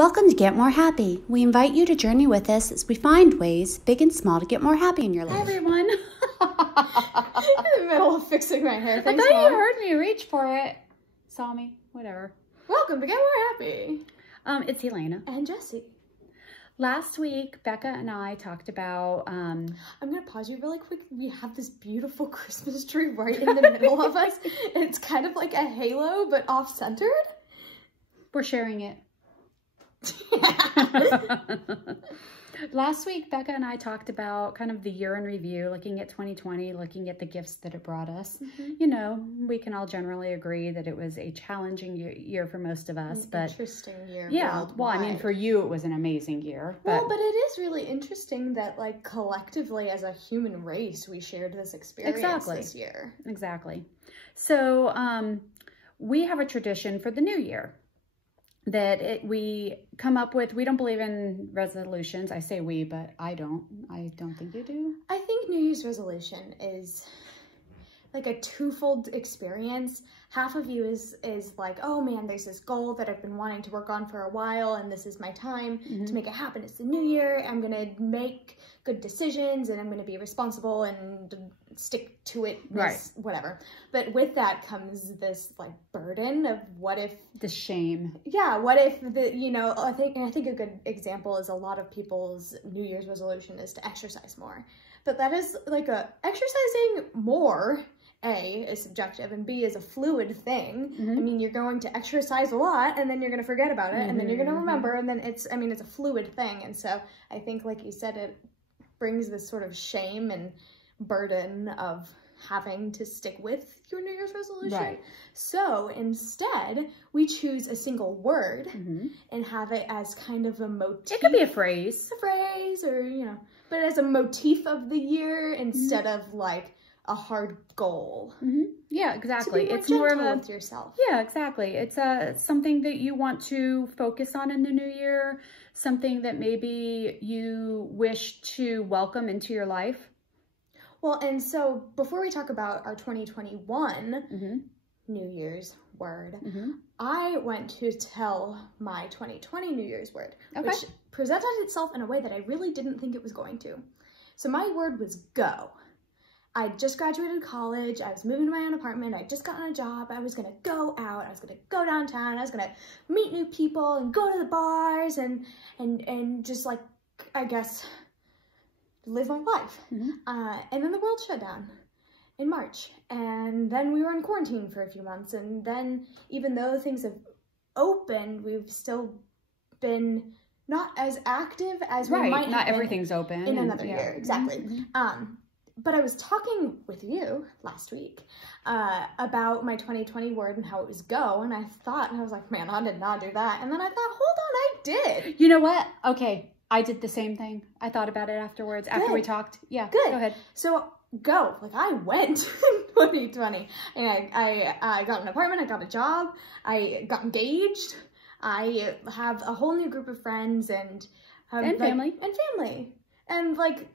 Welcome to Get More Happy. We invite you to journey with us as we find ways, big and small, to get more happy in your life. Hi, everyone. In the middle of fixing my hair. Thanks, I thought you heard me reach for it. Saw me. Whatever. Welcome to Get More Happy. It's Elena. And Jessie. Last week, Becca and I talked about... I'm going to pause you really quick. We have this beautiful Christmas tree right in the middle of us. It's kind of like a halo, but off-centered. We're sharing it. Last week, Becca and I talked about kind of the year in review, looking at 2020, looking at the gifts that it brought us. Mm-hmm. You know, we can all generally agree that it was a challenging year for most of us. But interesting year. Yeah, worldwide. Well, I mean, for you, it was an amazing year. Well, but it is really interesting that, like, collectively as a human race, we shared this experience this year. Exactly. So we have a tradition for the new year that we come up with. We don't believe in resolutions. I say we, but I don't think you do. I think New Year's resolution is like a twofold experience. Half of you is like, oh man, there's this goal that I've been wanting to work on for a while, and this is my time to make it happen. It's the new year. I'm going to make good decisions, and I'm going to be responsible and stick to it, whatever. But with that comes this like burden of what if... The shame. Yeah, what if I think a good example is a lot of people's New Year's resolution is to exercise more. But that is like exercising more, A, is subjective, and B, is a fluid thing. I mean, you're going to exercise a lot, and then you're going to forget about it, and then you're going to remember, and then it's a fluid thing. And so I think, like you said, it brings this sort of shame and burden of having to stick with your New Year's resolution. Right. So instead, we choose a single word and have it as kind of a motif. It could be a phrase. A phrase, or, but as a motif of the year instead of like a hard goal. Yeah, exactly. To be more gentle with yourself. Yeah, exactly. It's something that you want to focus on in the new year, something that maybe you wish to welcome into your life. Well, and so before we talk about our 2021 New Year's word, I went to tell my 2020 New Year's word, which presented itself in a way that I really didn't think it was going to. So my word was go. I just graduated college. I was moving to my own apartment. I just gotten a job. I was going to go out. I was going to go downtown. I was going to meet new people and go to the bars and just like, I guess, live my life. And then the world shut down in March. And then we were in quarantine for a few months. And then even though things have opened, we've still been not as active as we might have not been everything's open in another year. Exactly. But I was talking with you last week about my 2020 word and how it was go. And I was like, man, I did not do that. And then I thought, hold on, I did. You know what? Okay. I did the same thing. I thought about it afterwards, after we talked. Yeah, good. Go ahead. So go. Like I went in 2020 and I got an apartment. I got a job. I got engaged. I have a whole new group of friends and family. And like,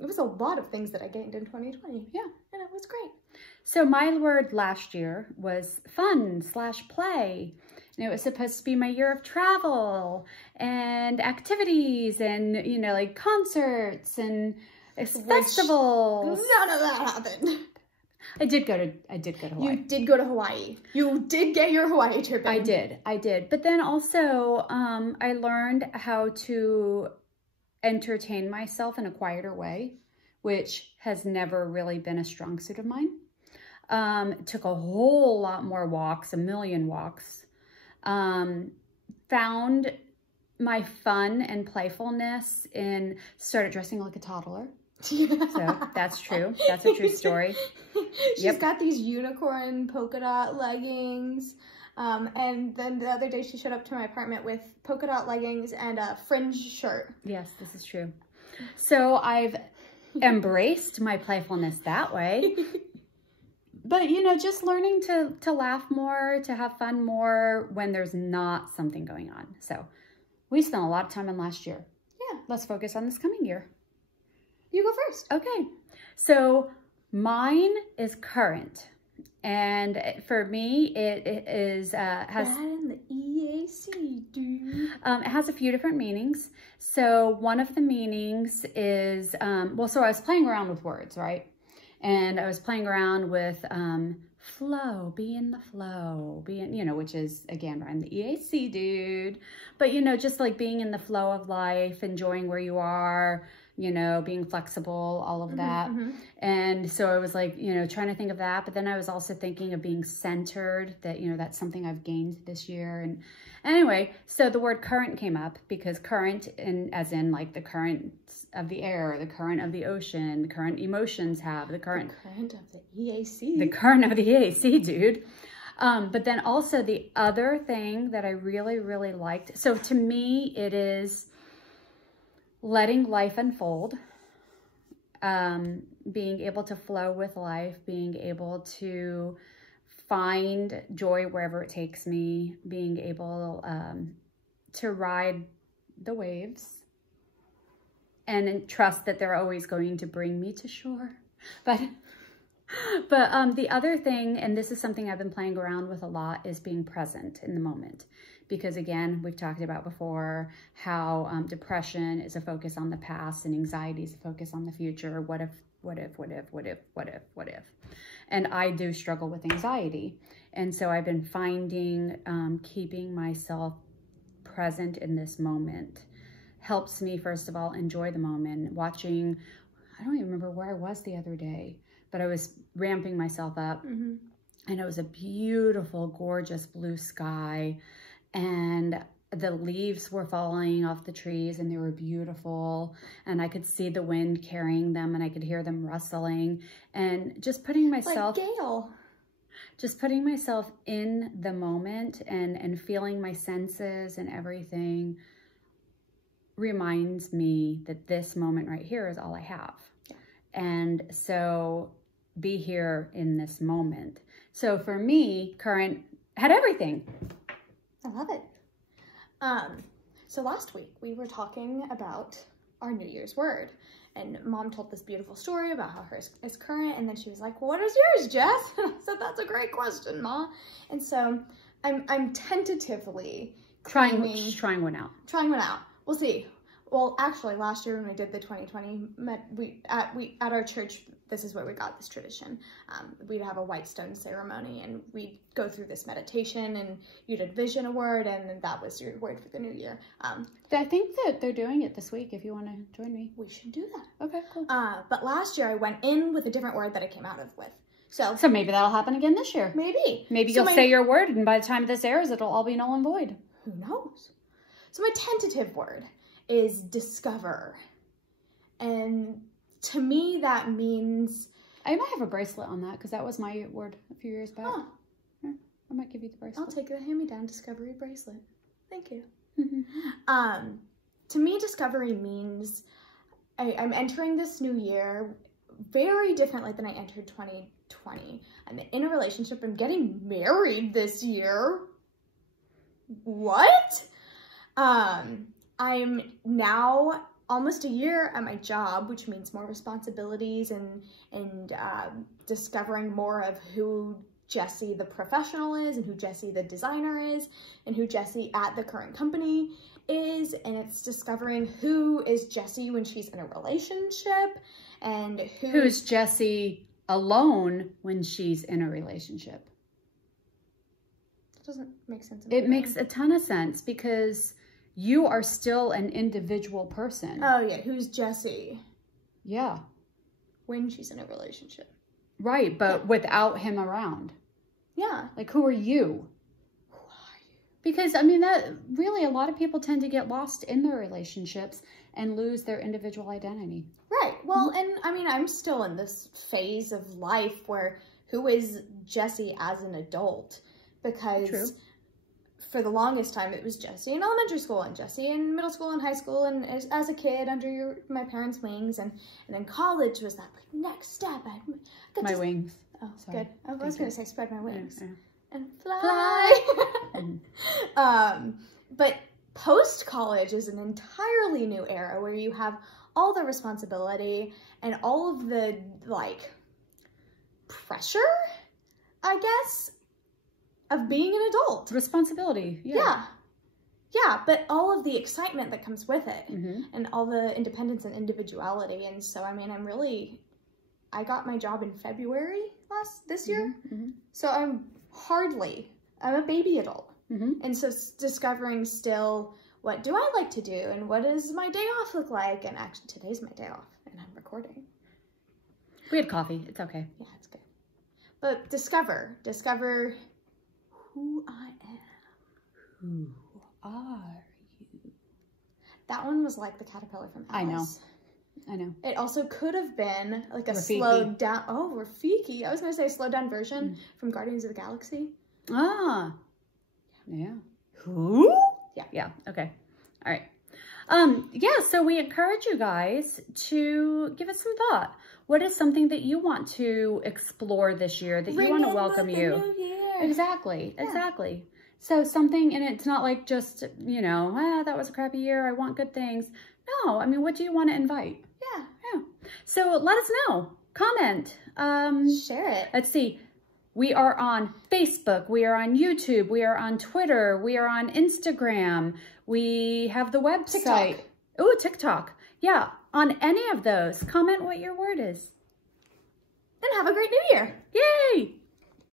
it was a lot of things that I gained in 2020. Yeah. And it was great. So my word last year was fun/play. And it was supposed to be my year of travel and activities and, like concerts and festivals. None of that happened. I did go to Hawaii. You did go to Hawaii. You did get your Hawaii trip in. I did. But then also, I learned how to entertain myself in a quieter way, which has never really been a strong suit of mine. Took a whole lot more walks, 1 million walks. Found my fun and playfulness and started dressing like a toddler. So that's true. That's a true story. She's got these unicorn polka dot leggings. And then the other day she showed up to my apartment with polka dot leggings and a fringe shirt. Yes, this is true. So I've embraced my playfulness that way. But, just learning to laugh more, to have fun more when there's not something going on. So we spent a lot of time in last year. Yeah. Let's focus on this coming year. You go first. Okay. So mine is current. And for me, it is has. That and the EAC, dude. It has a few different meanings. So one of the meanings is, so I was playing around with words, right? And I was playing around with flow, be in the flow, which is, again, I'm the EAC dude. But, just like being in the flow of life, enjoying where you are, being flexible, all of that. And so I was like, trying to think of that. But then I was also thinking of being centered, that, that's something I've gained this year. And anyway, so the word current came up because current, as in like the current of the air, the current of the ocean, the current emotions have, the current of the EAC. The current of the EAC, dude. But then also the other thing that I really, really liked. So to me, it is letting life unfold, being able to flow with life, being able to find joy wherever it takes me, being able to ride the waves and trust that they're always going to bring me to shore. But the other thing, and this is something I've been playing around with a lot, is being present in the moment. Because again, we've talked about before how depression is a focus on the past and anxiety is a focus on the future. What if? And I do struggle with anxiety. And so I've been finding keeping myself present in this moment helps me, first of all, enjoy the moment. Watching, I don't even remember where I was the other day, but I was ramping myself up. And it was a beautiful, gorgeous blue sky. And the leaves were falling off the trees and they were beautiful. And I could see the wind carrying them and I could hear them rustling. And just putting myself... Like Gale. Just putting myself in the moment and feeling my senses and everything reminds me that this moment right here is all I have. Yeah. And so be here in this moment. So for me, current had everything. I love it. So last week we were talking about our New Year's word, and Mom told this beautiful story about how hers is current, and then she was like, well, what is yours, Jess? And I said, that's a great question, Ma. And so I'm tentatively trying one out. Trying one out. We'll see. Well, actually, last year when we did the 2020, at our church, this is where we got this tradition. We'd have a white stone ceremony, and we'd go through this meditation, and you'd envision a word, and then that was your word for the new year. I think that they're doing it this week. If you want to join me, we should do that. Okay, cool. But last year I went in with a different word that I came out of with. So maybe that'll happen again this year. Maybe. Maybe you'll say your word, and by the time this airs, it'll all be null and void. Who knows? So my tentative word is discover. And to me, that means... I might have a bracelet on that because that was my word a few years back. Huh. Yeah, I might give you the bracelet. I'll take the hand-me-down discovery bracelet. Thank you. To me, discovery means I'm entering this new year very differently than I entered 2020. I'm in a relationship. I'm getting married this year. What? I'm now almost a year at my job, which means more responsibilities and discovering more of who Jessie the professional is and who Jessie the designer is and who Jessie at the current company is. And it's discovering who is Jessie when she's in a relationship and who's Jessie alone when she's in a relationship. That doesn't make sense. It makes a ton of sense because you are still an individual person. Oh, yeah. Who's Jessie? Yeah. When she's in a relationship. Right, but without him around. Yeah. Like, who are you? Who are you? Because, I mean, that really, a lot of people tend to get lost in their relationships and lose their individual identity. Right. Well, and I mean, I'm still in this phase of life where who is Jessie as an adult? Because... True. For the longest time, it was Jessie in elementary school and Jessie in middle school and high school and as a kid under my parents' wings. And then college was that next step. My wings. Oh, sorry. Good. I was going to say spread my wings. Yeah. And fly. But post-college is an entirely new era where you have all the responsibility and all of the, like, pressure, I guess, of being an adult. Responsibility. Yeah. Yeah, but all of the excitement that comes with it and all the independence and individuality. And so, I mean, I got my job in February this year. So I'm a baby adult. And so discovering still, what do I like to do? And what does my day off look like? And actually today's my day off and I'm recording. We had coffee. It's okay. Yeah, it's good. But discover who I am. Who are you? That one was like the caterpillar from Alice. I know. It also could have been like a Rafiki. slowed down. Oh, Rafiki. I was going to say a slowed down version from Guardians of the Galaxy. Ah. Yeah. Who? Yeah. Yeah. Okay. All right. Yeah, so we encourage you guys to give it some thought. What is something that you want to explore this year, that you want to welcome you? New year. Exactly. Exactly. So something, and it's not like just, you know, that was a crappy year, I want good things. No, I mean, what do you want to invite? Yeah. Yeah. So let us know. Comment. Share it. Let's see. We are on Facebook. We are on YouTube. We are on Twitter. We are on Instagram. We have the website. TikTok. Oh, TikTok. Yeah. On any of those, comment what your word is. And have a great new year. Yay!